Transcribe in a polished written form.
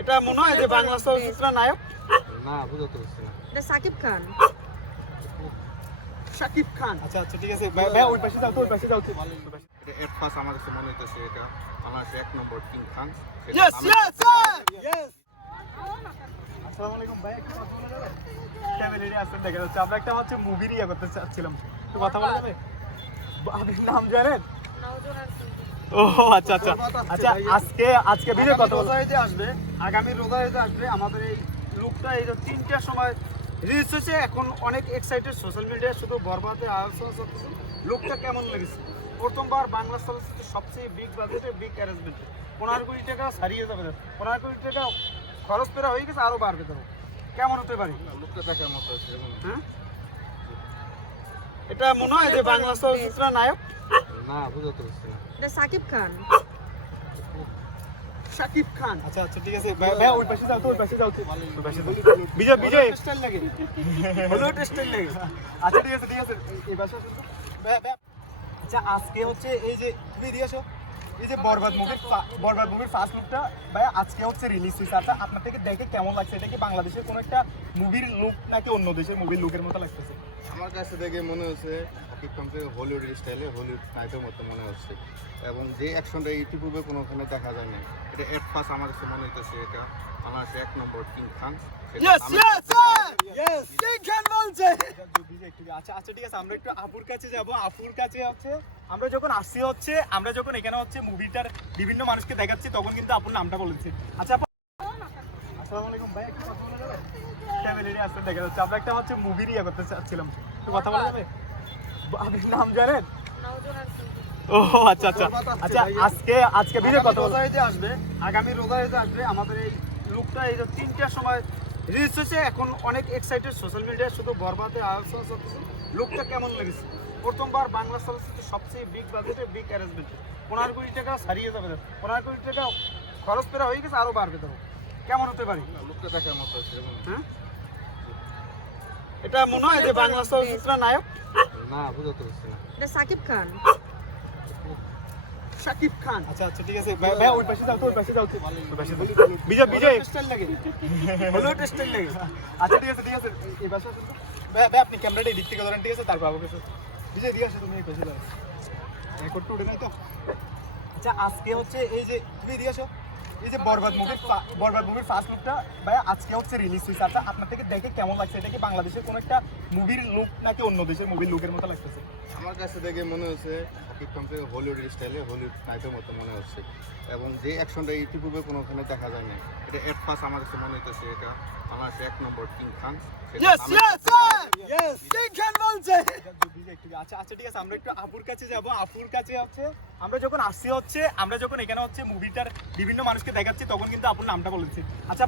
এটা মনে হয় যে বাংলা চলচ্চিত্রের নায়ক। না, বুঝতে পারছি না। এটা সাকিব খান। শাকিব খান। আচ্ছা আচ্ছা ঠিক আছে ভাই, ওই পাশে যাও তো, ওই পাশে যাও তো। এটা এট ফার্স্ট আমার কাছে মনে হইতেছে এটা বাংলাদেশের 1 নম্বর king Khan. Yes yes sir yes. আসসালামু আলাইকুম ভাই, একটু কথা বলা যাবে? ফ্যামিলি আসেন দেখা যাচ্ছে, আমরা একটা হচ্ছে মুভির ইয়া করতে চাচ্ছিলাম, একটু কথা বলা যাবে? আপনি নাম জানেন? ও আচ্ছা আচ্ছা আচ্ছা, আজকে ভিডিও কত রোজাইতে আসবে, আগামী রোজাইতে আসবে আমাদের এই লুকটা। এই যে 3টার সময় রিলিজ হয়েছে, এখন অনেক এক্সাইটেড, সোশ্যাল মিডিয়ায় শুধু বরবাদে আলোচনা চলতেছে। লুকটা কেমন লেগেছে? প্রথমবার বাংলা চলচ্চিত্রের সবচেয়ে বিগ বাজেটে বিগ অ্যারেঞ্জমেন্ট, 15 কোটি টাকা ছাড়িয়ে যাবে, 15 কোটি টাকা খরচ করা হয়ে গেছে, আরো বাড়বে। তো কেমন হতে পারে? লোকটা দেখার মতো আছে। হ্যাঁ, এটা মনে হয় যে বাংলা চলচ্চিত্রের নায়ক। না, বুঝতে পারছি না। এটা সাকিব খান। শাকিব খান। আচ্ছা আচ্ছা ঠিক আছে ভাই, ওই পাশে যাও তো, ওই পাশে যাও তো। ওই পাশে বিজয় বিজয় স্টাইল লাগে, হলিউড স্টাইল লাগে। আচ্ছা ঠিক আছে ঠিক আছে, এই পাশে আসো তো। ভাই আচ্ছা, আজকে হচ্ছে এই যে তুমি দিয়ে আসো, এই যে বরবাদ মুভির ফার্স্ট লুকটা ভাই আজকে হচ্ছে রিলিজ হয়েছে। আচ্ছা, আপনার থেকে দেখে কেমন লাগছে? এটা কি বাংলাদেশের কোনো একটা মুভির লুক নাকি অন্য দেশের মুভির লুকের মতো লাগতেছে? আমার কাছে দেখে মনে হচ্ছে সাকিব খানকে হলিউড স্টাইলে হলিউড নায়কের মতো মনে হচ্ছে, এবং যে অ্যাকশনটা ইউটিউবে কোনোখানে দেখা যায় না। এটা এট ফার্স্ট আমার কাছে মনে হইতেছে এটা বাংলাদেশের 1 নম্বর king Khan. Yes yes sir yes, king Khan বলছে। আচ্ছা আচ্ছা ঠিক আছে, আমরা একটু আপুর কাছে যাব। আপুর কাছে হচ্ছে আমরা যখন আসছি হচ্ছে, আমরা যখন এখানে হচ্ছে মুভিটার বিভিন্ন মানুষকে দেখাচ্ছি, তখন কিন্তু আপুর নামটা বলেছে। আচ্ছা আপু, আসসালামু আলাইকুম ভাই, একটু কথা বলা যাবে? ফ্যামিলি আসেন দেখা যাচ্ছে, আমরা একটা হচ্ছে মুভির ইয়া করতে চাচ্ছিলাম, একটু কথা বলা যাবে? আপনি নাম জানেন? ও আচ্ছা আচ্ছা আচ্ছা, আজকে ভিডিও কত রোজাইতে আসবে, আগামী রোজাইতে আসবে আমাদের এই লুকটা। এই যে 3টার সময় রিলিজ হয়েছে, এখন অনেক এক্সাইটেড, সোশ্যাল মিডিয়ায় শুধু বরবাদে আলোচনা চলতেছে। লুকটা কেমন লেগেছে? প্রথমবার বাংলা চলচ্চিত্রের সবচেয়ে বিগ বাজেটে বিগ অ্যারেঞ্জমেন্ট, 15 কোটি টাকা ছাড়িয়ে যাবে, 15 কোটি টাকা খরচ করা হয়ে গেছে, আরো বাড়বে। তো কেমন হতে পারে? লোকটা দেখার মতো আছে। হ্যাঁ, এটা মনে হয় যে বাংলা চলচ্চিত্রের নায়ক। না, বুঝতে পারছি না। এটা সাকিব খান। শাকিব খান। আচ্ছা আচ্ছা ঠিক আছে ভাই, ওই পাশে যাও তো, ওই পাশে যাও তো। ওই পাশে বিজয় বিজয় স্টাইল লাগে, হলিউড স্টাইল লাগে। আচ্ছা ঠিক আছে ঠিক আছে, এই পাশে আসো তো। ভাই আপনি ক্যামেরাটা এদিক থেকে ধরেন, ঠিক আছে? তারপর আমাকে বিজয় দিয়ে আসো, তুমি এই পাশে দাঁড়াও, রেকর্ড উঠে নাই তো। আচ্ছা, আজকে হচ্ছে এই যে তুমি দিয়ে আসো, এই যে বরবাদ মুভির ফার্স্ট লুকটা ভাই আজকে হচ্ছে রিলিজ হয়েছে। আচ্ছা, আপনার থেকে দেখে কেমন লাগছে? এটা কি বাংলাদেশের কোনো একটা মুভির লুক নাকি অন্য দেশের মুভির লুকের মতো লাগতেছে? আমার কাছে দেখে মনে হচ্ছে সাকিব খানকে হলিউড স্টাইলে হলিউড নায়কের মতো মনে হচ্ছে, এবং যে অ্যাকশনটা ইউটিউবে কোনোখানে দেখা যায় না। এটা এট ফার্স্ট আমার কাছে মনে হইতেছে এটা বাংলাদেশের 1 নম্বর king Khan. Yes yes sir yes, king Khan বলছে। আচ্ছা আচ্ছা ঠিক আছে, আমরা একটু আপুর কাছে যাব। আপুর কাছে হচ্ছে আমরা যখন আসছি হচ্ছে, আমরা যখন এখানে হচ্ছে মুভিটার বিভিন্ন মানুষকে দেখাচ্ছি, তখন কিন্তু আপুর নামটা বলেছে। আচ্ছা